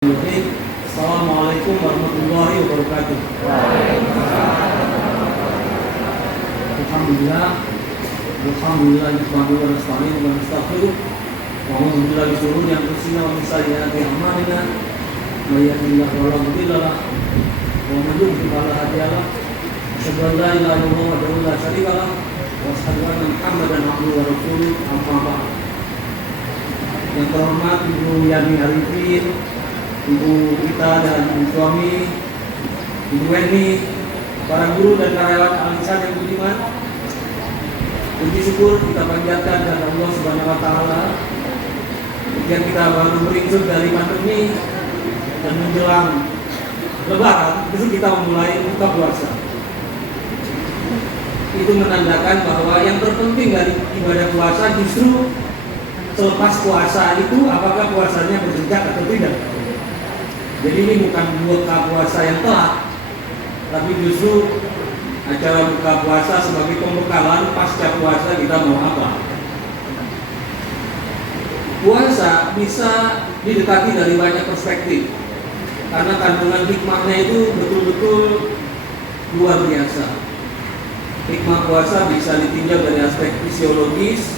Assalamualaikum warahmatullahi wabarakatuh. Alhamdulillah nahmaduhu wa nasta'inuhu wa nastaghfiruh wa na'udzu billahi min shururi anfusina wa min sayyiati a'malina may yahdihillahu fala mudilla lahu wa man yudlil fala hadiya lahu asyhadu an la ilaha illallah wahdahu la syarika lahu wa asyhadu anna Muhammadan abduhu wa rasuluh amma ba'd. Yang terhormat Ibu Yani Arifin, Ibu kita dan Ibu suami, Ibu Weni, para guru dan karyawan Al-Ihsan yang budiman, puji syukur kita panjatkan kepada Allah Subhanahu wa taala yang kita baru beringsut dari pandemi dan menjelang Lebaran, itu kita memulai buka puasa. Itu menandakan bahwa yang terpenting dari ibadah puasa justru selepas puasa itu apakah puasanya berjejak atau tidak. Jadi ini bukan buka puasa yang telat, tapi justru acara buka puasa sebagai pembekalan pasca puasa kita mau apa. Puasa bisa didekati dari banyak perspektif, karena kandungan hikmahnya itu betul-betul luar biasa. Hikmah puasa bisa ditinjau dari aspek fisiologis,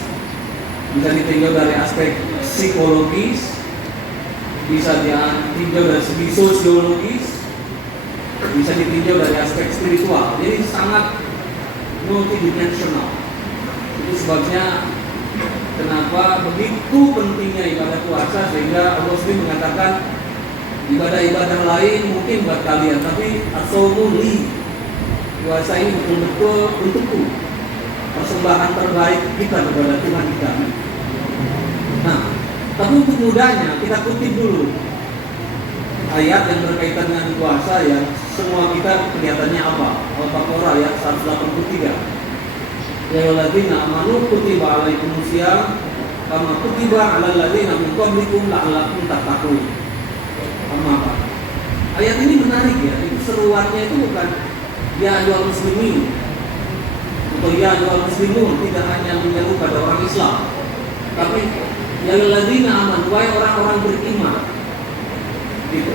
bisa ditinjau dari aspek psikologis, bisa ditinjau dari segi sosiologis, bisa ditinjau dari aspek spiritual. Jadi sangat multidimensional. Itu sebabnya kenapa begitu pentingnya ibadah puasa, sehingga Allah sendiri mengatakan ibadah-ibadah lain mungkin buat kalian, tapi as-shaumu li, puasa ini betul-betul untukku, persembahan terbaik kita kepada Tuhan kita. Nah, tapi untuk mudahnya kita kutip dulu ayat yang berkaitan dengan puasa yang semua kita kelihatannya apa? Al-Baqarah ayat 183. Ya ayyuhalladzina amanu kutiba alaikumusiyam kama kutiba alal ladzina min qablikum la'allakum tattaqun. Apa? Ayat ini menarik ya. Itu seruannya itu bukan ya ayyuhal muslimin atau ya ayyuhal muslimun, tidak hanya menyeru pada orang Islam, tapi ya ayyuhalladzina amanu, wahai orang-orang beriman. Gitu.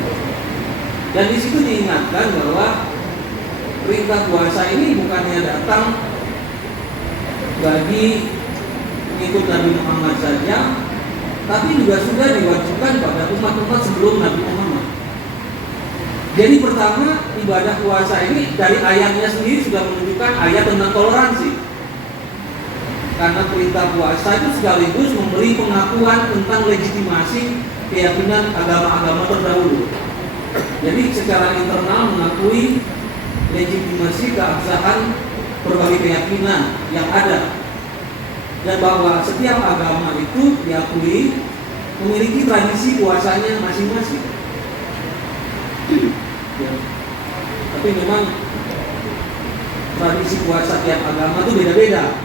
Dan di situ diingatkan bahwa perintah puasa ini bukannya datang bagi pengikut Nabi Muhammad saja, tapi juga sudah diwajibkan pada umat-umat sebelum Nabi Muhammad. Jadi pertama, ibadah puasa ini dari ayatnya sendiri sudah menunjukkan ayat tentang toleransi. Karena perintah puasa itu sekaligus memberi pengakuan tentang legitimasi keyakinan agama-agama terdahulu. Jadi secara internal mengakui legitimasi keabsahan berbagai keyakinan yang ada, dan bahwa setiap agama itu diakui memiliki tradisi puasanya masing-masing. Ya. Tapi memang tradisi puasa tiap agama itu beda-beda.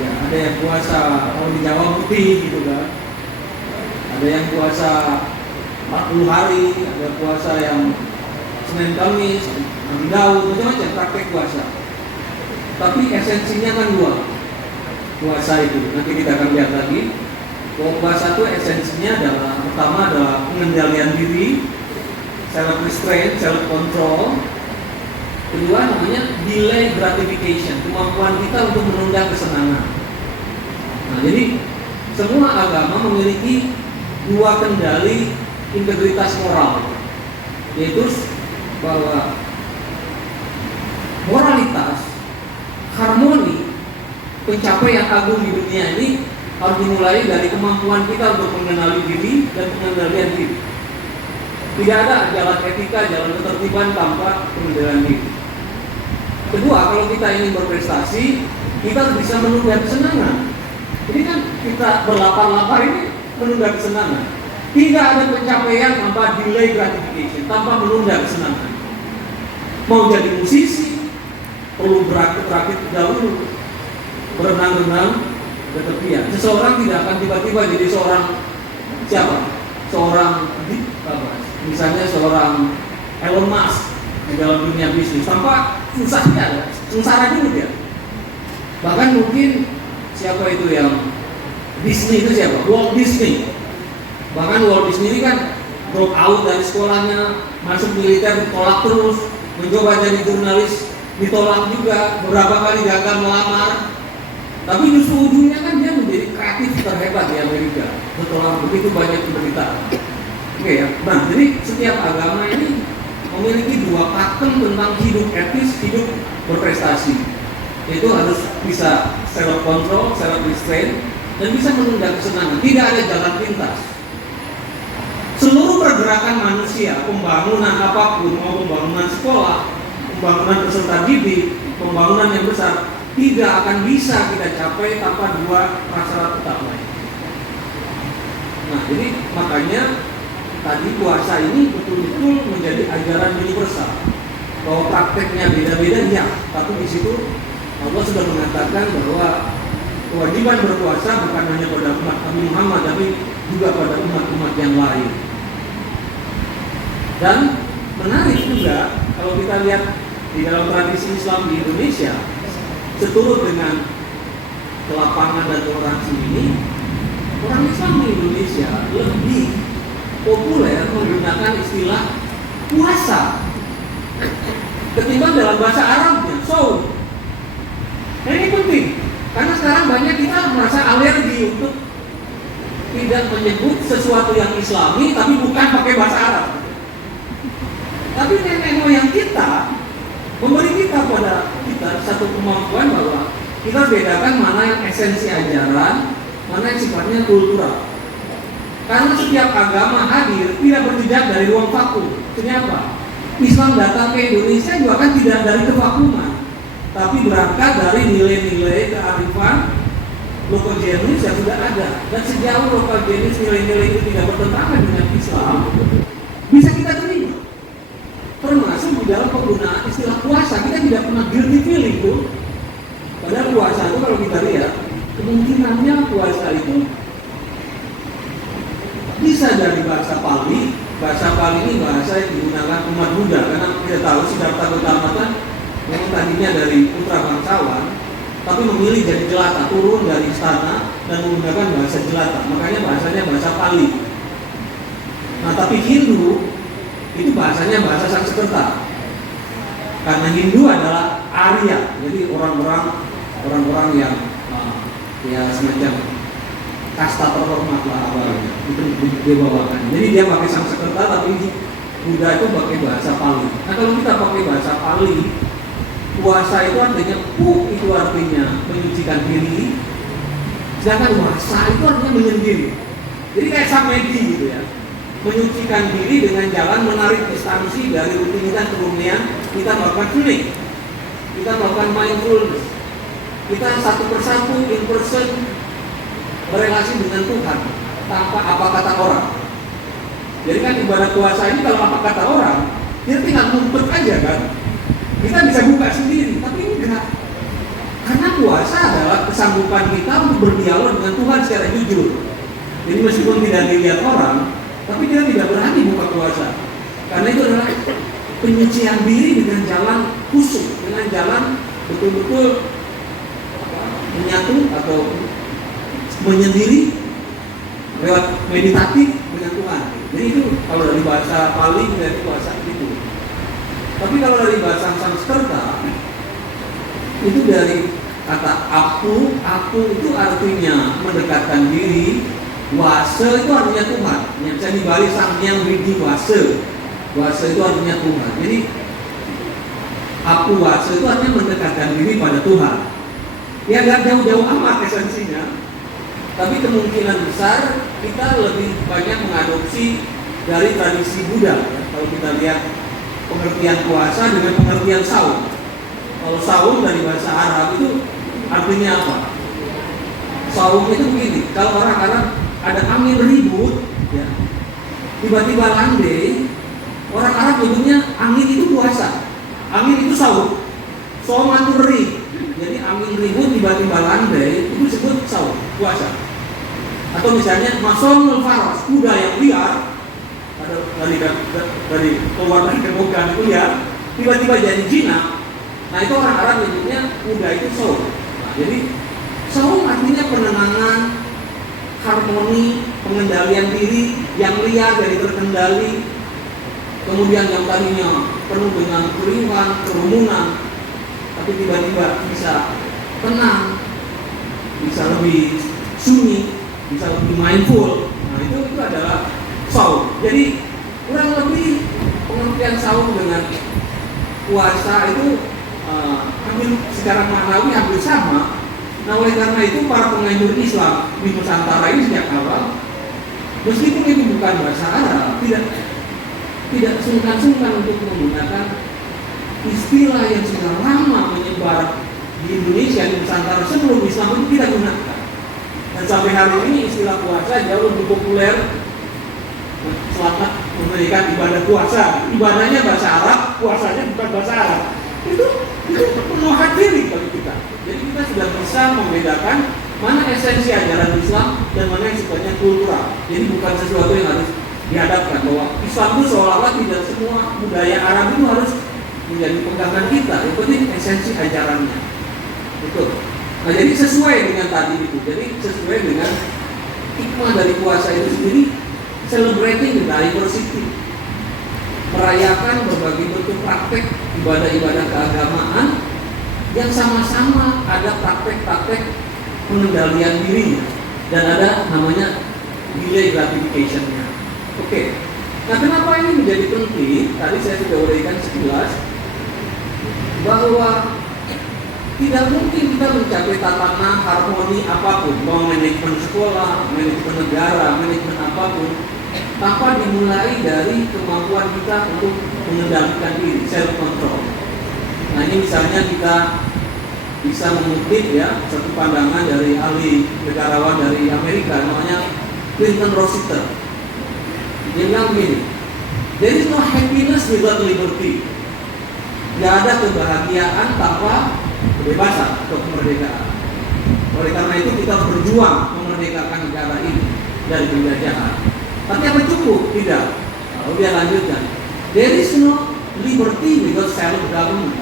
Ya, ada yang puasa kalau di Jawa putih gitu kan. Ada yang puasa 40 hari, ada puasa yang Senin Kamis, Nabi Daud, macam-macam praktek puasa. Tapi esensinya kan dua. Puasa itu nanti kita akan lihat lagi. Bahwa puasa itu esensinya adalah pertama adalah pengendalian diri, self restraint, self control. Kedua namanya delay gratification, kemampuan kita untuk menunda kesenangan. Nah, jadi semua agama memiliki dua kendali integritas moral, yaitu bahwa moralitas, harmoni, pencapaian agung di dunia ini harus dimulai dari kemampuan kita untuk mengenali diri dan pengendalian diri. Tidak ada jalan etika, jalan ketertiban tanpa pengendalian diri. Kedua, kalau kita ingin berprestasi, kita harus bisa menunda kesenangan. Jadi kan kita berlapar-lapar ini menunda kesenangan. Tidak ada pencapaian tanpa delay gratification, tanpa menunda kesenangan. Mau jadi musisi, perlu berakit-rakit dahulu, berenang-renang ke tepian. Seseorang tidak akan tiba-tiba jadi seorang siapa? Seorang misalnya seorang Elon Musk di dalam dunia bisnis tanpa susahnya, sengsara dulu dia. Bahkan mungkin siapa itu yang Disney itu siapa? Walt Disney. Bahkan Walt Disney kan drop out dari sekolahnya, masuk militer ditolak terus, mencoba jadi jurnalis ditolak juga, beberapa kali gagal melamar. Tapi justru ujungnya kan dia menjadi kreatif terhebat di Amerika setelah begitu banyak penderitaan. Oke ya, nah jadi setiap agama ini memiliki dua pakem tentang hidup etis, hidup berprestasi. Itu harus bisa self control, self restraint, dan bisa menunda kesenangan. Tidak ada jalan pintas. Seluruh pergerakan manusia, pembangunan apapun, mau pembangunan sekolah, pembangunan peserta didik, pembangunan yang besar, tidak akan bisa kita capai tanpa dua prasyarat utama. Nah, jadi makanya tadi puasa ini betul-betul menjadi ajaran universal. Bahwa prakteknya beda-beda, ya, tapi di situ Allah sudah mengatakan bahwa kewajiban berpuasa bukan hanya pada umat Nabi Muhammad, tapi juga pada umat-umat yang lain. Dan menarik juga kalau kita lihat di dalam tradisi Islam di Indonesia, seturut dengan kelapangan dan toleransi ini, orang Islam di Indonesia lebih populer menggunakan istilah puasa ketimbang dalam bahasa Arabnya saum. Nah, ini penting karena sekarang banyak kita merasa alergi untuk tidak menyebut sesuatu yang Islami tapi bukan pakai bahasa Arab. Tapi nenek moyang kita memberi kita pada kita satu kemampuan bahwa kita bedakan mana yang esensi ajaran, mana yang sifatnya kultural. Karena setiap agama hadir tidak berjejak dari ruang vakum. Ternyata Islam datang ke Indonesia juga kan tidak dari kevakuman, tapi berangkat dari nilai-nilai kearifan lokal jenis yang sudah ada. Dan sejauh lokal jenis nilai-nilai itu tidak bertentangan dengan Islam, bisa kita terima. Termasuk di dalam penggunaan istilah puasa, kita tidak pernah guilty feeling tuh. Padahal puasa itu kalau kita lihat, kemungkinannya puasa itu bisa dari bahasa Pali. Bahasa Pali ini bahasa yang digunakan umat Buddha, karena kita tahu Siddhartha Gautama kan yang tadinya dari putra bangsawan, tapi memilih jadi jelata, turun dari istana dan menggunakan bahasa jelata. Makanya bahasanya bahasa Pali. Nah, tapi Hindu itu bahasanya bahasa Sanskerta. Karena Hindu adalah Arya, jadi orang-orang yang ya semacam kasta terhormat lah awalnya, itu dibawakan. Jadi dia pakai Sanskerta, tapi Buddha itu pakai bahasa Pali. Nah, kalau kita pakai bahasa Pali, puasa itu artinya itu artinya menyucikan diri, sedangkan wasa itu artinya menyendiri. Jadi kayak samedi gitu ya, menyucikan diri dengan jalan menarik distansi dari rutinitas kerumian. Kita melakukan healing, kita melakukan mindfulness, kita satu persatu in person berelasi dengan Tuhan tanpa apa kata orang. Jadi kan ibadah puasa ini kalau apa kata orang, dia tinggal ngumpet aja kan. Kita bisa buka sendiri, tapi enggak. Karena puasa adalah kesanggupan kita untuk berdialog dengan Tuhan secara jujur. Jadi meskipun tidak dilihat orang, tapi kita tidak berani buka puasa. Karena itu adalah penyucian diri dengan jalan khusyuk, dengan jalan betul-betul menyatu atau menyendiri lewat meditatif dengan Tuhan. Jadi itu kalau dari bahasa Pali dari puasa itu. Tapi kalau dari bahasa Sanskerta itu dari kata aku itu artinya mendekatkan diri. Wase itu artinya Tuhan. Yang bisa dibalik sang yang widi wase. Wase itu artinya Tuhan. Jadi aku wase itu artinya mendekatkan diri pada Tuhan. Ya nggak jauh-jauh amat esensinya. Tapi kemungkinan besar kita lebih banyak mengadopsi dari tradisi Buddha. Kalau kita lihat pengertian puasa dengan pengertian saum. Kalau saum dari bahasa Arab itu artinya apa? Saum itu begini. Kalau orang Arab ada angin ribut, ya, tiba-tiba landai, orang Arab nyebutnya angin itu puasa. Angin itu saum. Saum itu ri. Jadi angin ribut tiba-tiba landai itu disebut saum, puasa. Atau misalnya masonul faras, kuda yang liar, ada dari keluar dari kemukaan itu liar, tiba-tiba jadi jinak. Nah itu orang Arab menyebutnya kuda itu saum. Nah, jadi saum artinya penenangan, harmoni, pengendalian diri yang liar jadi terkendali, kemudian yang tadinya penuh dengan keriuhan, kerumunan, tapi tiba-tiba bisa tenang, bisa lebih sunyi, bisa lebih mindful. Nah itu adalah saum. Jadi kurang lebih pengertian saum dengan puasa itu hampir secara maknawi hampir sama. Nah oleh karena itu para penganjur Islam di Nusantara ini sejak awal, meskipun itu bukan bahasa Arab, tidak sungkan-sungkan untuk menggunakan istilah yang sudah lama menyebar di Indonesia, di Nusantara sebelum Islam itu kita gunakan. Dan sampai hari ini istilah puasa jauh lebih populer. Selamat menunaikan ibadah puasa. Ibadahnya bahasa Arab, puasanya bukan bahasa Arab. Itu menohad diri bagi kita. Jadi kita sudah bisa membedakan mana esensi ajaran Islam dan mana yang sifatnya kultural. Jadi bukan sesuatu yang harus dihadapkan, bahwa Islam itu seolah-olah tidak semua budaya Arab itu harus menjadi pegangan kita. Yang penting esensi ajarannya. Betul. Nah jadi sesuai dengan tadi itu. Jadi sesuai dengan hikmah dari puasa itu sendiri, celebrating the diversity, merayakan berbagai bentuk praktek ibadah-ibadah keagamaan yang sama-sama ada praktek-praktek pengendalian dirinya dan ada namanya delay gratification-nya. Oke. Nah, kenapa ini menjadi penting? Tadi saya sudah uraikan sekilas bahwa tidak mungkin kita mencapai tatanan harmoni apapun, mau manajemen sekolah, manajemen negara, manajemen apapun, tanpa dimulai dari kemampuan kita untuk mengendalikan diri, self control. Nah ini misalnya kita bisa mengutip ya satu pandangan dari ahli negarawan dari Amerika namanya Clinton Rossiter. Dia bilang begini, there is no happiness without liberty. Tidak ada kebahagiaan tanpa kebebasan atau kemerdekaan. Oleh karena itu kita berjuang memerdekakan negara ini dari penjajahan. Tapi apa cukup? Tidak. Lalu dia lanjutkan, there is no liberty without self-government.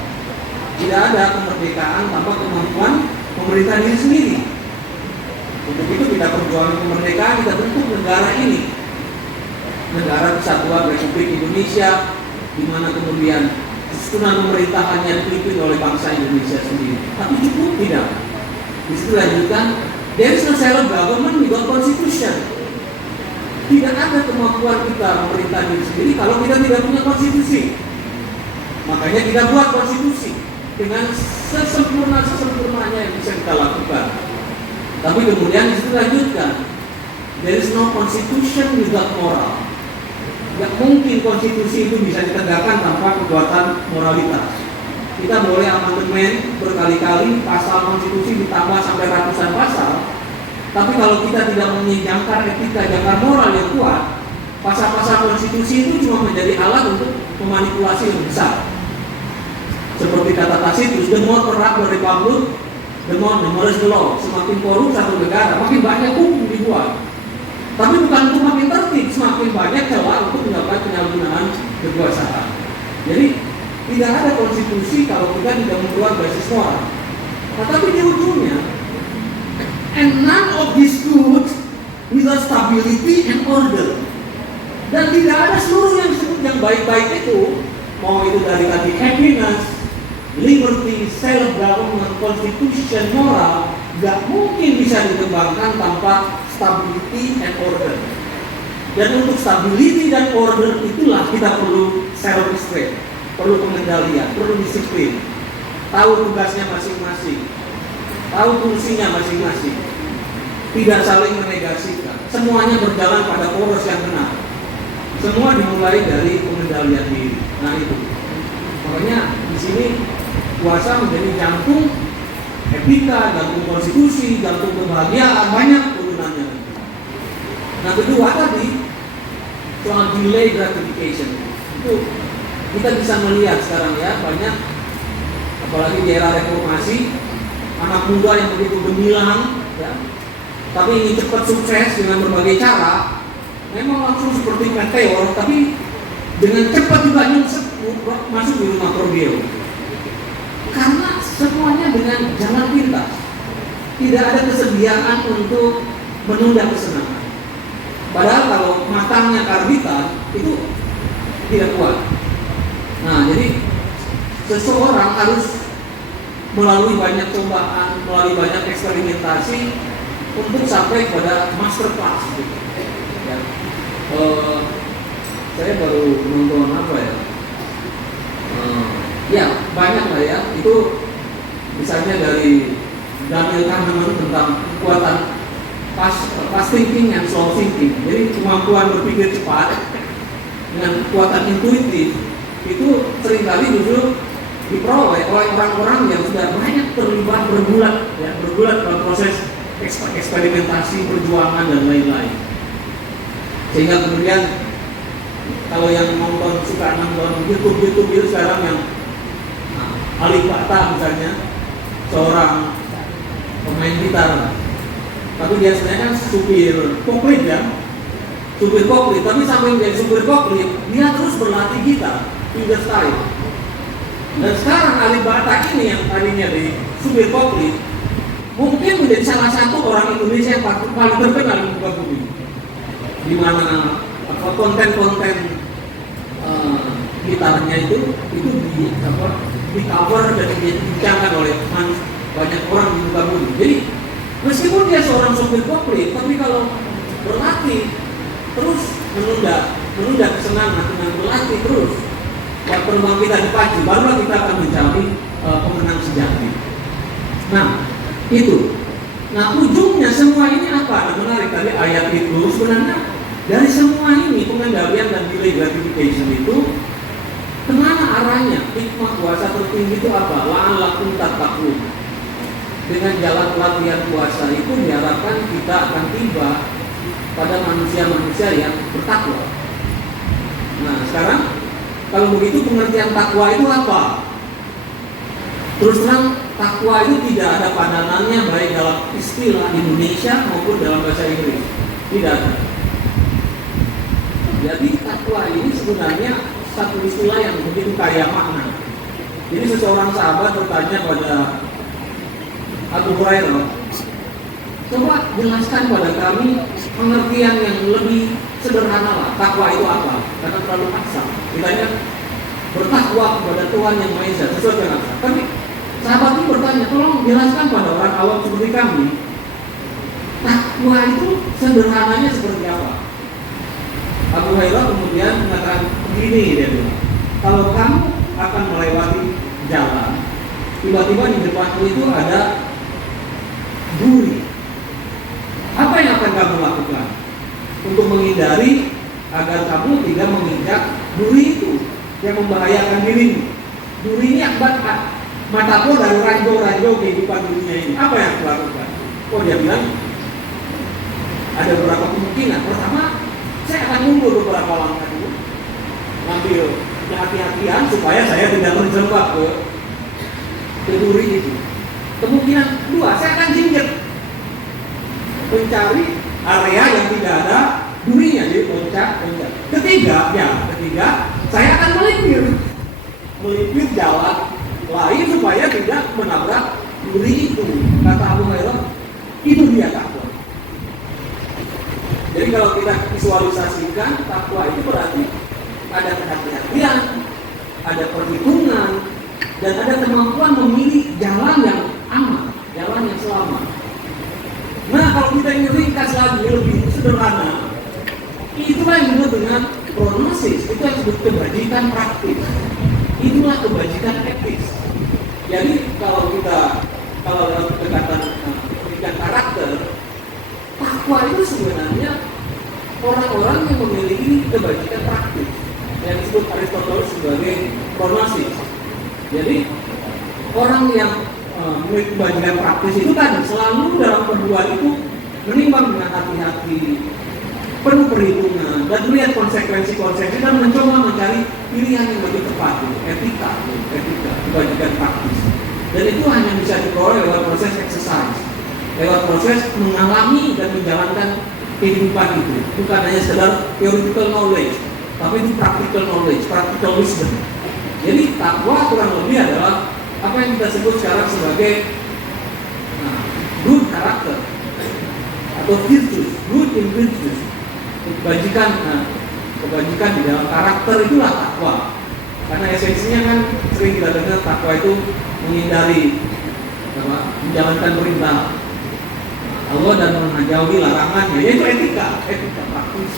Tidak ada kemerdekaan tanpa kemampuan pemerintah diri sendiri. Untuk itu kita perjuangan kemerdekaan, kita bentuk negara ini, Negara Kesatuan Republik Indonesia, di mana kemudian susunan pemerintahannya dipimpin oleh bangsa Indonesia sendiri. Tapi cukup? Tidak. Di situ lanjutkan, there is no self-government without constitution. Tidak ada kemampuan kita memerintah diri sendiri kalau kita tidak punya konstitusi. Makanya kita buat konstitusi dengan sesempurnanya yang bisa kita lakukan. Tapi kemudian disitu lanjutkan, there is no constitution without moral. Tidak mungkin konstitusi itu bisa ditegakkan tanpa kekuatan moralitas. Kita boleh amandemen berkali-kali, pasal konstitusi ditambah sampai ratusan pasal. Tapi kalau kita tidak menjangkar etika, jangkar moral yang kuat, pasal-pasal konstitusi itu cuma menjadi alat untuk memanipulasi yang besar. Seperti kata Tacitus, the more corrupt the republic, the more numerous the law. Semakin korup satu negara, makin banyak hukum dibuat. Tapi bukan untuk makin tertib, semakin banyak celah untuk melakukan penyalahgunaan kekuasaan. Jadi tidak ada konstitusi kalau kita tidak membuat basis moral. Nah, tapi di ujungnya, and none of these goods without stability and order. Dan tidak ada seluruh yang disebut yang baik-baik itu, mau itu dari tadi happiness, liberty, self-government, constitution, moral, gak mungkin bisa dikembangkan tanpa stability and order. Dan untuk stability dan order itulah kita perlu self-restraint, perlu pengendalian, perlu disiplin, tahu tugasnya masing-masing, tahu fungsinya masing-masing, tidak saling menegasikan, semuanya berjalan pada poros yang benar. Semua dimulai dari pengendalian diri. Nah itu, makanya di sini puasa menjadi jantung etika, jantung konstitusi, jantung kebahagiaan, banyak turunannya. Nah kedua tadi soal delay gratification itu kita bisa melihat sekarang ya, banyak apalagi di era reformasi, anak muda yang begitu gemilang ya, tapi ingin cepat sukses dengan berbagai cara, memang langsung seperti meteor, tapi dengan cepat juga nyungsep masuk di rumah Cordio. Karena semuanya dengan jalan pintas, tidak ada kesediaan untuk menunda kesenangan. Padahal kalau matangnya karbitan itu tidak kuat. Nah, jadi seseorang harus melalui banyak cobaan, melalui banyak eksperimentasi untuk sampai pada master class gitu. Ya. Saya baru nonton apa ya? Ya banyak lah ya. Itu misalnya dari Daniel Kahneman tentang kekuatan fast thinking and slow thinking. Jadi kemampuan berpikir cepat dengan kekuatan intuitif itu seringkali justru diperoleh oleh orang-orang yang sudah banyak terlibat bergulat dalam proses eksperimentasi, perjuangan dan lain-lain. Sehingga kemudian kalau yang suka nonton YouTube itu sekarang yang Ali Bata misalnya, seorang pemain gitar, tapi dia sebenarnya supir poklit ya, tapi sampai menjadi supir poklit, dia terus berlatih gitar, fingerstyle. Dan sekarang Ali Bata ini yang tadinya di supir poklit, mungkin menjadi salah satu orang Indonesia yang paling terkenal di muka bumi, di mana konten-konten gitarnya itu di cover dan dibincangkan oleh banyak orang di muka bumi. Jadi meskipun dia seorang sopir poklit, tapi kalau berlatih terus menunda kesenangan dengan berlatih terus, perubahan kita dipacu, barulah kita akan mencari pemenang sejati. Nah itu. Nah ujungnya semua ini apa? Nah, menarik tadi ayat itu sebenarnya dari semua ini pengendalian dan delay gratification itu kemana arahnya? Hikmah kuasa tertinggi itu apa? La'allakum tattaqun. Dengan jalan pelatihan kuasa itu diharapkan kita akan tiba pada manusia-manusia yang bertakwa. Nah sekarang kalau begitu pengertian takwa itu apa? Terus terang takwa itu tidak ada padanannya baik dalam istilah Indonesia maupun dalam bahasa Inggris. Tidak ada. Jadi takwa ini sebenarnya satu istilah yang begitu kaya makna. Jadi seseorang sahabat bertanya pada Abu Hurairah, coba jelaskan pada kami pengertian yang lebih sederhana lah, takwa itu apa? Karena terlalu paksa. Ditanya bertakwa kepada Tuhan yang Maha Esa, sesuai dengan apa? Tapi sahabat itu bertanya, tolong jelaskan pada orang awam seperti kami, takwa itu sederhananya seperti apa? Abu Hurairah kemudian mengatakan begini, dia bilang, kalau kamu akan melewati jalan, tiba-tiba di depanmu itu ada duri. Apa yang akan kamu lakukan untuk menghindari agar kamu tidak menginjak duri itu yang membahayakan dirimu? Duri ini akibat mataku dari ranjau-ranjau kehidupan dunia ini. Apa yang aku lakukan? Oh, dia bilang ada beberapa kemungkinan. Pertama, saya akan mundur beberapa langkah dulu, ngambil kehati-hatian supaya saya tidak terjebak ke duri itu. Kemungkinan kedua, saya akan jinjit, mencari area yang tidak ada durinya, jadi loncat. Ketiga, saya akan melipir jalan lain supaya tidak menabrak duri itu. Kata Abu Hurairah, itu dia takwa. Jadi kalau kita visualisasikan takwa itu berarti ada kehati-hatian, ada perhitungan, dan ada kemampuan memilih jalan yang aman, jalan yang selamat. Nah, kalau kita ingin ringkas lagi lebih sederhana, itulah yang disebut dengan prognosis. Itu yang disebut kebajikan praktis. Itulah kebajikan etis. Jadi kalau dalam pendekatan pendidikan karakter, takwa itu sebenarnya orang-orang yang memiliki kebajikan praktis, yang disebut Aristoteles sebagai prognosis. Jadi orang yang memiliki kebajikan praktis itu kan selalu dalam perbuatan itu menimbang dengan hati-hati, penuh perhitungan, dan melihat konsekuensi-konsekuensi dan mencoba mencari pilihan yang lebih tepat, etika, kebajikan praktis. Dan itu hanya bisa diperoleh lewat proses exercise, lewat proses mengalami dan menjalankan kehidupan itu. Bukan hanya sekedar theoretical knowledge, tapi itu practical knowledge, practical wisdom. Jadi takwa kurang lebih adalah apa yang kita sebut sekarang sebagai good character atau virtues, good in virtues. kebajikan di dalam karakter itulah takwa. Karena esensinya kan sering kita dengar takwa itu menghindari menjalankan perintah Allah dan menjauhi larangannya, yaitu etika praktis.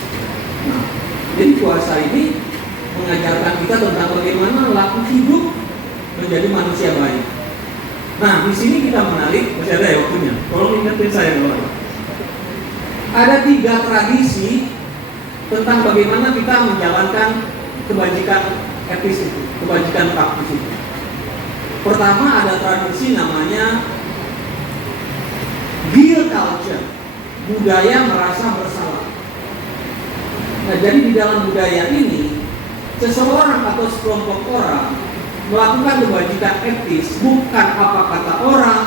Nah, jadi puasa ini mengajarkan kita tentang bagaimana laku hidup menjadi manusia baik. Nah, di sini kita menarik, masih ada ya waktunya. Tolong ingetin saya kalau ada 3 tradisi tentang bagaimana kita menjalankan kebajikan etis itu, kebajikan praktis itu. Pertama ada tradisi namanya guilt culture, budaya merasa bersalah. Nah, jadi di dalam budaya ini, seseorang atau sekelompok orang melakukan kebajikan etis bukan apa kata orang,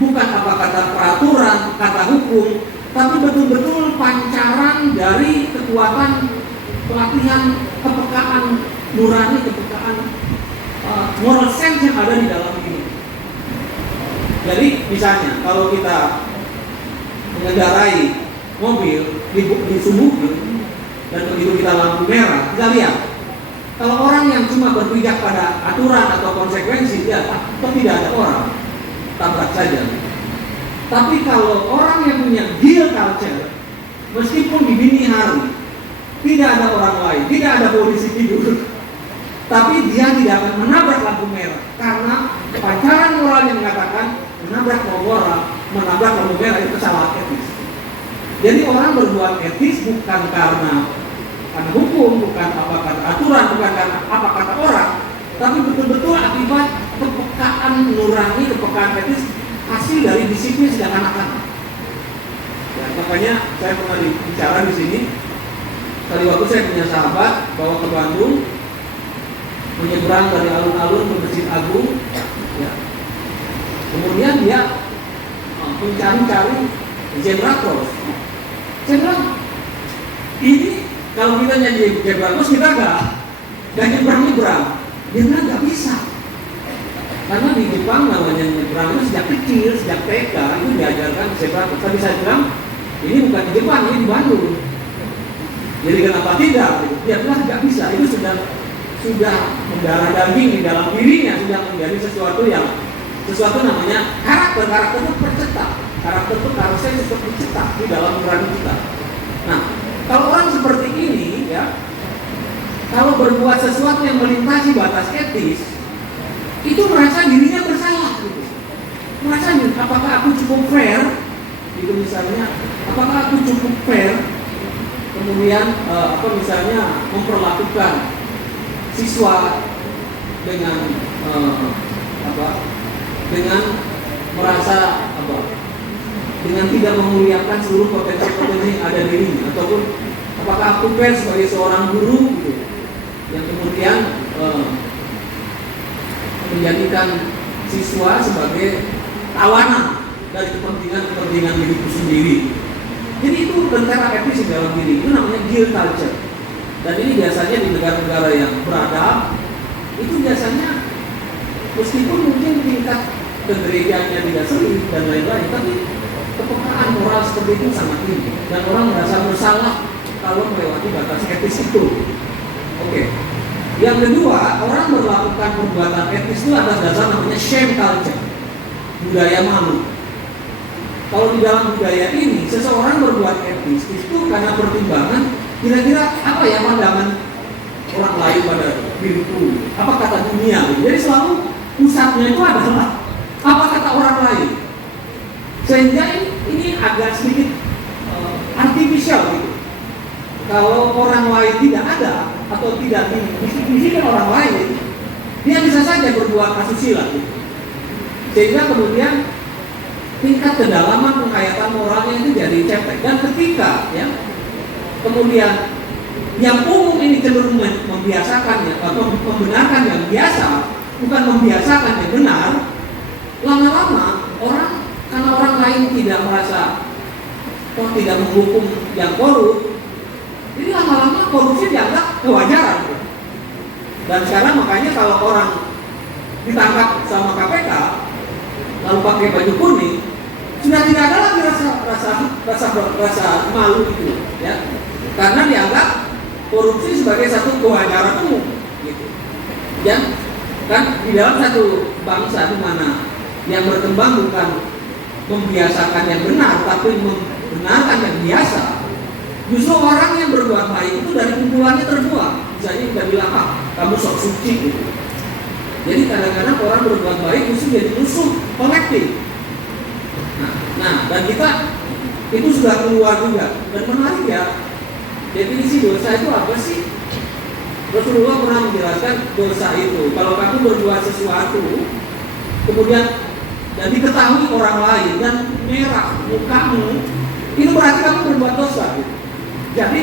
bukan apa kata peraturan, kata hukum, tapi betul-betul pancaran dari kekuatan pelatihan kepekaan nurani, kepekaan moral sense yang ada di dalam ini. Jadi misalnya kalau kita mengendarai mobil di sumbu dan begitu kita lampu merah, kita lihat kalau orang yang cuma berpijak pada aturan atau konsekuensi, ya tidak ada orang, tabrak saja. Tapi kalau orang yang punya guilt culture, meskipun di dini hari tidak ada orang lain, tidak ada polisi tidur, tapi dia tidak akan menabrak lampu merah karena pancaran moral yang mengatakan menabrak lampu merah itu kesalahan etis. Jadi orang berbuat etis bukan karena hukum, bukan apa kata aturan, bukan karena apa kata orang, tapi betul-betul akibat kepekaan nurani, kepekaan etis hasil dari disiplin sejak anak-anak. Ya, makanya saya pernah bicara di sini. Tadi waktu saya punya sahabat bawa ke Bandung, menyeberang dari alun-alun ke Masjid Agung, ya. Kemudian dia mencari-cari zebra cross. Saya bilang, ini kalau kita nyanyi zebra cross kita nggak nyebrang. Dia bilang nggak bisa. Karena di Jepang namanya nyebrang itu sejak kecil, sejak TK itu diajarkan zebra cross. Tapi saya bilang, ini bukan di Jepang, ini di Bandung. Jadi kenapa tidak? Dia bilang nggak bisa. Itu sudah mendarah daging di dalam dirinya, sudah menjadi sesuatu namanya karakter itu tercetak. Karakter itu harusnya seperti tercetak di dalam nurani kita. Nah, kalau orang seperti ini, ya, kalau berbuat sesuatu yang melintasi batas etis, itu merasa dirinya bersalah, gitu. Merasa, apakah aku cukup fair? Itu misalnya, apakah aku cukup fair? Kemudian misalnya memperlakukan siswa dengan dengan merasa dengan tidak memuliakan seluruh potensi yang ada dirinya, ataupun apakah aku fair sebagai seorang guru gitu, yang kemudian menjadikan siswa sebagai tawanan dari kepentingan diriku sendiri. Jadi itu tentara etis di dalam diri, itu namanya guilt culture. Dan ini biasanya di negara-negara yang beradab, itu biasanya meskipun mungkin tingkat kegerejanya tidak sering dan lain-lain, tapi kepekaan moral seperti itu sangat tinggi dan orang merasa bersalah kalau melewati batas etis itu. Oke. Yang kedua, orang melakukan perbuatan etis itu atas dasar namanya shame culture, budaya malu. Kalau di dalam budaya ini, seseorang berbuat etis itu karena pertimbangan kira-kira apa ya pandangan orang lain pada diriku, apa kata dunia. Jadi selalu pusatnya itu adalah apa kata orang lain. Sehingga ini agak sedikit artificial gitu. Kalau orang lain tidak ada atau tidak difikirkan orang lain, dia bisa saja berbuat asusila gitu. Sehingga kemudian tingkat kedalaman penghayatan moralnya itu jadi cetek. Dan ketika ya kemudian yang umum ini cenderung membiasakannya atau membenarkan yang biasa, bukan membiasakan yang benar, lama-lama karena orang lain tidak merasa tidak menghukum yang korup, jadi lama-lama korupsi dianggap kewajaran. Dan sekarang makanya kalau orang ditangkap sama KPK lalu pakai baju kuning, sudah tidak ada lagi rasa malu itu, ya. karena dianggap korupsi sebagai satu kewajaran umum gitu. Dan kan di dalam satu bangsa di mana yang berkembang bukan membiasakan yang benar tapi membenarkan yang biasa, justru orang yang berbuat baik itu dari kumpulannya terbuang. Misalnya kita bilang, kamu sok suci gitu. Jadi kadang-kadang orang berbuat baik justru jadi musuh kolektif. Nah, dan kita itu sudah keluar juga. Dan menarik ya, definisi dosa itu apa sih? Rasulullah pernah menjelaskan dosa itu, kalau kamu berbuat sesuatu kemudian dan diketahui orang lain dan merah mukamu, itu berarti kamu berbuat dosa gitu. Jadi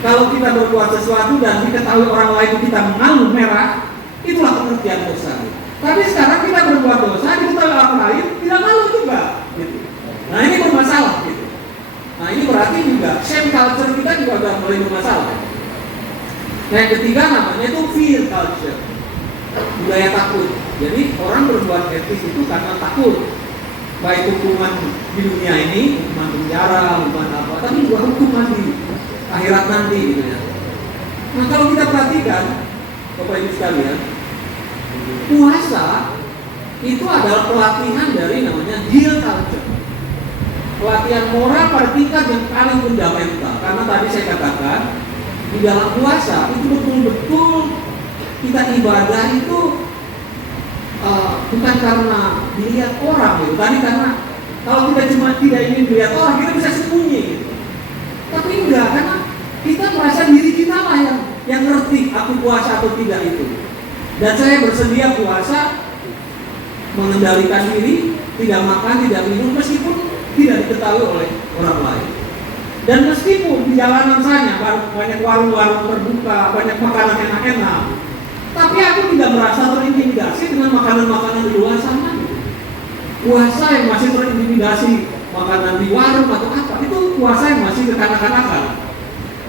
kalau kita berbuat sesuatu dan diketahui orang lain kita mengalu merah, itulah pengertian dosa. Tapi sekarang kita berbuat dosa diketahui orang lain tidak malu juga gitu. Nah ini bermasalah gitu. Nah ini berarti juga shame culture kita juga sudah mulai bermasalah. Nah yang ketiga namanya itu fear culture, budaya takut. Jadi orang berbuat etis itu karena takut, baik hukuman di dunia ini, hukuman penjara, hukuman apa, tapi juga hukuman di akhirat nanti gitu ya. Nah kalau kita perhatikan Bapak Ibu sekalian, puasa itu adalah pelatihan dari namanya heal culture, pelatihan moral pada tingkat yang paling fundamental. Karena tadi saya katakan di dalam puasa itu betul-betul kita ibadah itu bukan karena dilihat orang gitu. Tadi karena kalau kita cuma tidak ingin dilihat orang kita bisa sembunyi gitu. Tapi enggak, karena kita merasa diri kita lah yang ngerti aku puasa atau tidak itu. Dan saya bersedia puasa, mengendalikan diri, tidak makan, tidak minum meskipun tidak diketahui oleh orang lain. Dan meskipun di jalanan saya banyak warung-warung terbuka, banyak makanan enak-enak, tapi aku tidak merasa terintimidasi dengan makanan-makanan di luar sana. Puasa yang masih terintimidasi makanan di warung atau apa, itu puasa yang masih kekanak-kanakan.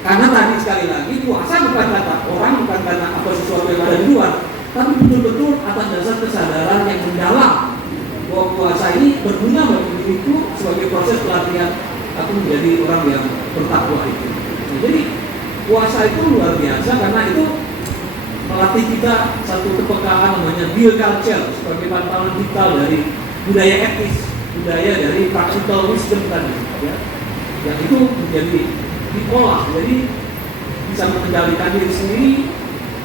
Karena tadi sekali lagi puasa bukan kata orang, bukan karena apa sesuatu yang ada di luar, tapi betul-betul atas dasar kesadaran yang mendalam bahwa puasa ini berguna bagi diriku sebagai proses pelatihan aku menjadi orang yang bertakwa itu. Nah, jadi puasa itu luar biasa karena itu melatih kita satu kepekaan namanya bio culture sebagai pantangan vital dari budaya etis, budaya dari practical wisdom tadi, ya. Yang itu menjadi diolah, jadi bisa mengendalikan diri sendiri,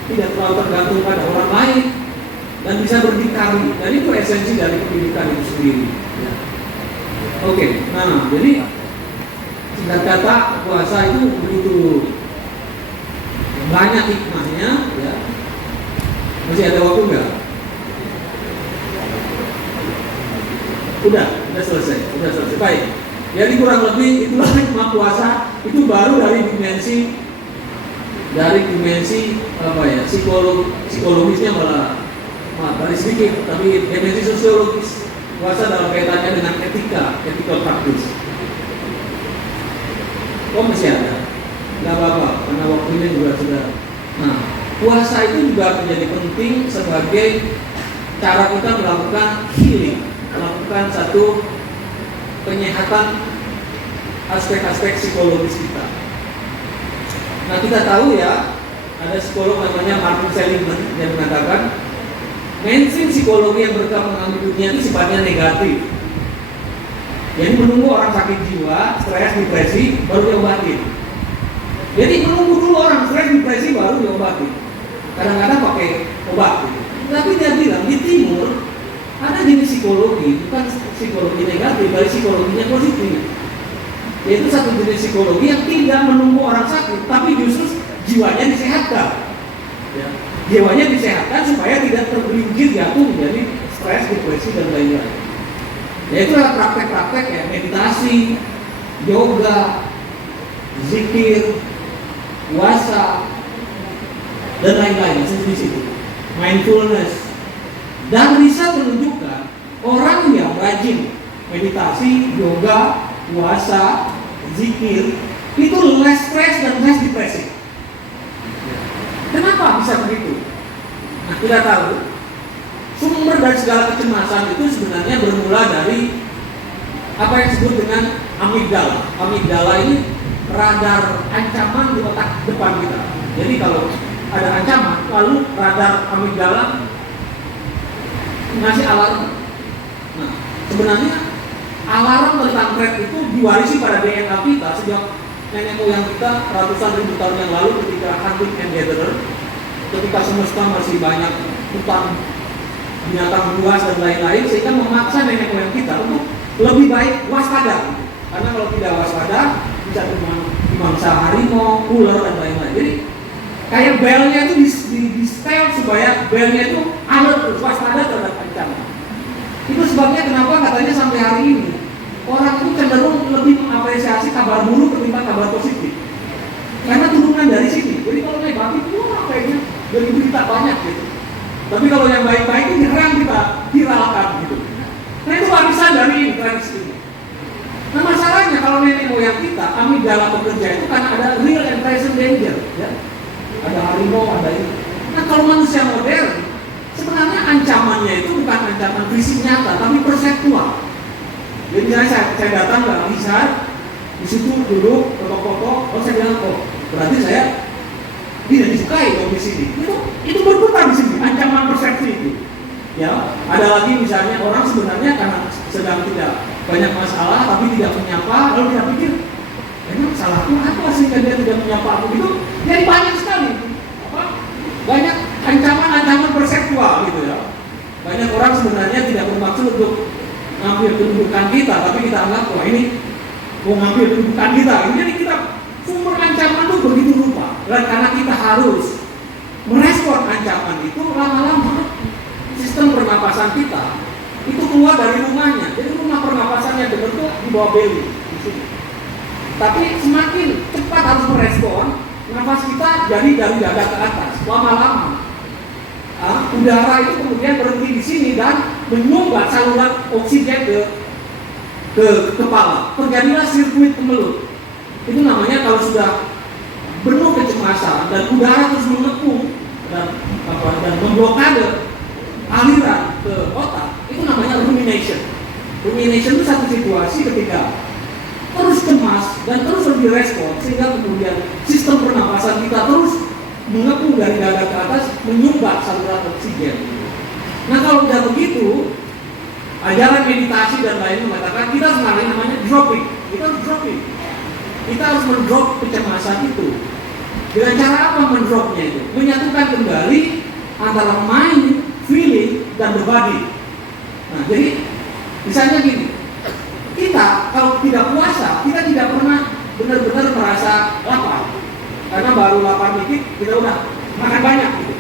tidak terlalu tergantung pada orang lain, dan bisa berdikari. Dan itu esensi dari pendidikan itu sendiri. Ya. Oke, nah jadi singkat kata puasa itu begitu banyak hikmahnya, ya. Masih ada waktu nggak? Udah selesai. Baik. Jadi kurang lebih itulah hikmah puasa. Itu baru dari dimensi apa ya, psikologisnya malah dari sedikit, tapi dimensi sosiologis puasa dalam kaitannya dengan ethical practice. Kok masih ada? Nggak apa-apa, karena waktunya juga sudah. Nah, puasa itu juga menjadi penting sebagai cara kita melakukan healing, melakukan satu penyehatan aspek-aspek psikologis kita. Nah kita tahu ya, ada psikolog namanya Martin Seligman yang mengatakan mainstream psikologi yang berkembang di dunia itu sifatnya negatif. Jadi menunggu orang sakit jiwa, stres, depresi, baru diobatin. Jadi menunggu dulu orang stres, depresi, baru diobatin. Kadang-kadang pakai obat gitu. Tapi dia bilang di timur ada jenis psikologi, bukan psikologi negatif, dari psikologinya positif. Yaitu satu jenis psikologi yang tidak menunggu orang sakit, tapi justru jiwanya disehatkan. Ya. Jiwanya disehatkan supaya tidak tergelincir jatuh menjadi stres, depresi, dan lain-lain. Yaitu praktek-praktek ya, meditasi, yoga, zikir, puasa, dan lain-lain. Di situ, mindfulness. Dan riset menunjukkan orang yang rajin meditasi, yoga, puasa, zikir itu less stress dan less depresi. Kenapa bisa begitu? Nah kita tahu sumber dari segala kecemasan itu sebenarnya bermula dari apa yang disebut dengan amigdala. Amigdala ini radar ancaman di otak depan kita. Jadi kalau ada ancaman, lalu radar amigdala ngasih alarm. Nah, sebenarnya alarm tentang threat itu diwarisi pada DNA kita sejak nenek moyang kita ratusan ribu tahun yang lalu ketika hunting and gatherer, ketika semesta masih banyak hutan, binatang buas dan lain-lain, sehingga memaksa nenek moyang kita untuk lebih baik waspada. Karena kalau tidak waspada bisa dimangsa harimau, ular dan lain-lain. Jadi kayak belnya itu di setel supaya belnya itu alert, waspada terhadap ancaman. Itu sebabnya kenapa katanya sampai hari ini orang itu cenderung lebih mengapresiasi kabar buruk ketimbang kabar positif. Karena turunan dari sini. Jadi kalau negatif itu kayaknya dari berita banyak gitu. Tapi kalau yang baik-baik itu jarang kita viralkan gitu. Nah itu warisan dari tradisi ini. Nah masalahnya kalau nenek moyang kita, amigdala bekerja itu karena ada real and present danger, ya. Ada harimau, ada ini. Nah kalau manusia modern, sebenarnya ancamannya itu bukan ancaman fisik nyata, tapi perseptual. Jadi misalnya saya datang ke Alisar, di situ duduk, foto-foto, saya bilang, oh berarti saya tidak disukai dong di sini. Itu berputar di sini, ancaman persepsi itu. Ya, ada lagi misalnya orang sebenarnya karena sedang tidak banyak masalah, tapi tidak menyapa, lalu dia pikir, emang salahku apa sehingga dia tidak menyapa aku itu? Jadi banyak sekali, banyak ancaman-ancaman perseptual gitu ya. Banyak orang sebenarnya tidak bermaksud untuk ngambil kedudukan kita, tapi kita anggap wah ini mau ngambil kedudukan kita. Jadi kita sumber ancaman itu begitu rupa, dan karena kita harus merespon ancaman itu, lama-lama sistem pernapasan kita itu keluar dari rumahnya. Jadi rumah pernapasannya benar tuh di bawah belly di sini. Tapi semakin cepat harus merespon, nafas kita jadi dari dada ke atas. Lama-lama udara itu kemudian berhenti di sini dan menyumbat saluran oksigen ke kepala. Terjadilah sirkuit kemelut. Itu namanya kalau sudah penuh kecemasan dan udara terus mengepung dan memblokade aliran ke otak, itu namanya rumination. Rumination itu satu situasi ketika terus cemas dan terus lebih respon, sehingga kemudian sistem pernapasan kita terus mengepung dari dada ke atas, menyumbat saluran oksigen. Nah kalau udah begitu, ajaran meditasi dan lain mengatakan kita harus ngalahin namanya dropping. Kita harus dropping. Kita harus mendrop kecemasan itu. Dengan cara apa mendropnya itu? Menyatukan kembali antara mind, feeling, dan the body. Nah, jadi misalnya gini, kita kalau tidak puasa, kita tidak pernah benar-benar merasa lapar. Karena baru lapar dikit, kita udah makan banyak gitu.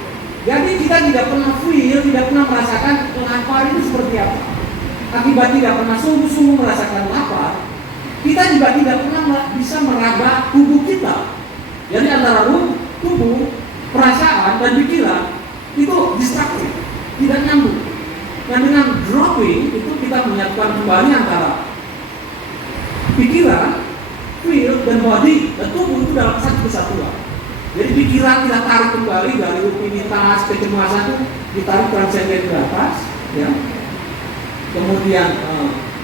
Jadi kita tidak pernah feel, tidak pernah merasakan lapar itu seperti apa. Akibat tidak pernah sungguh-sungguh merasakan lapar, kita juga tidak pernah bisa meraba tubuh kita. Jadi antara tubuh, perasaan, dan pikiran itu distraktif, tidak nyambung. Nah dengan dropping itu kita menyatukan kembali antara pikiran, feel, dan body, dan tubuh itu dalam satu kesatuan. Jadi pikiran kita tarik kembali dari rutinitas, kecemasan itu ditarik transenden ke atas, ya. Kemudian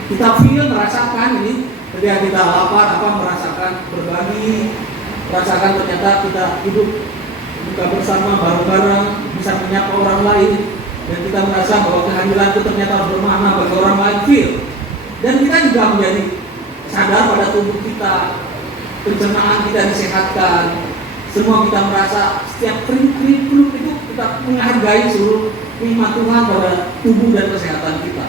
kita feel, merasakan ini ketika kita lapar, merasakan berbagi, merasakan ternyata kita hidup buka bersama bareng-bareng, bisa menyapa orang lain, dan kita merasa bahwa kehadiran itu ternyata bermakna bagi orang lain, feel. Dan kita juga menjadi sadar pada tubuh kita, pencernaan kita disehatkan, semua kita merasa setiap kering-kering itu kita menghargai seluruh nikmat Tuhan pada tubuh dan kesehatan kita.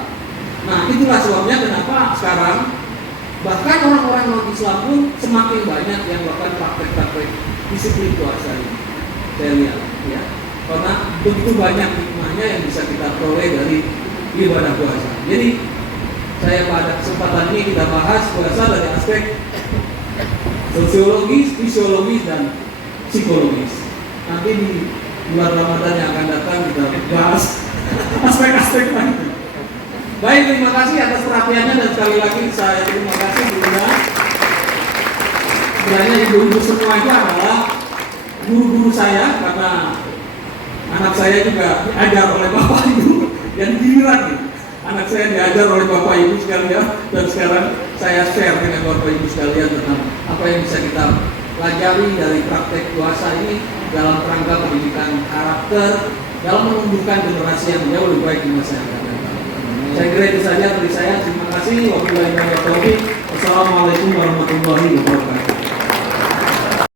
Nah itulah sebabnya kenapa sekarang bahkan orang-orang non-Islam pun semakin banyak yang melakukan praktek-praktek disiplin puasa ini. Saya lihat, ya, karena begitu banyak hikmahnya yang bisa kita peroleh dari ibadah puasa. Jadi saya pada kesempatan ini kita bahas puasa dari aspek sosiologis, fisiologis, dan psikologis. Nanti di bulan Ramadan yang akan datang kita bahas aspek-aspek lain. Baik, terima kasih atas perhatiannya dan sekali lagi saya terima kasih Bunda. Sebenarnya ibu-ibu semua itu adalah guru-guru saya karena anak saya juga diajar oleh bapak ibu dan giliran anak saya diajar oleh bapak ibu sekalian dan sekarang saya share dengan Bapak Ibu sekalian tentang apa yang bisa kita pelajari dari praktek puasa ini dalam rangka pendidikan karakter, dalam menumbuhkan generasi yang jauh lebih baik di masa yang akan datang. Saya kira itu saja dari saya. Terima kasih. Wabillahi taufiq. Wassalamualaikum warahmatullahi wabarakatuh.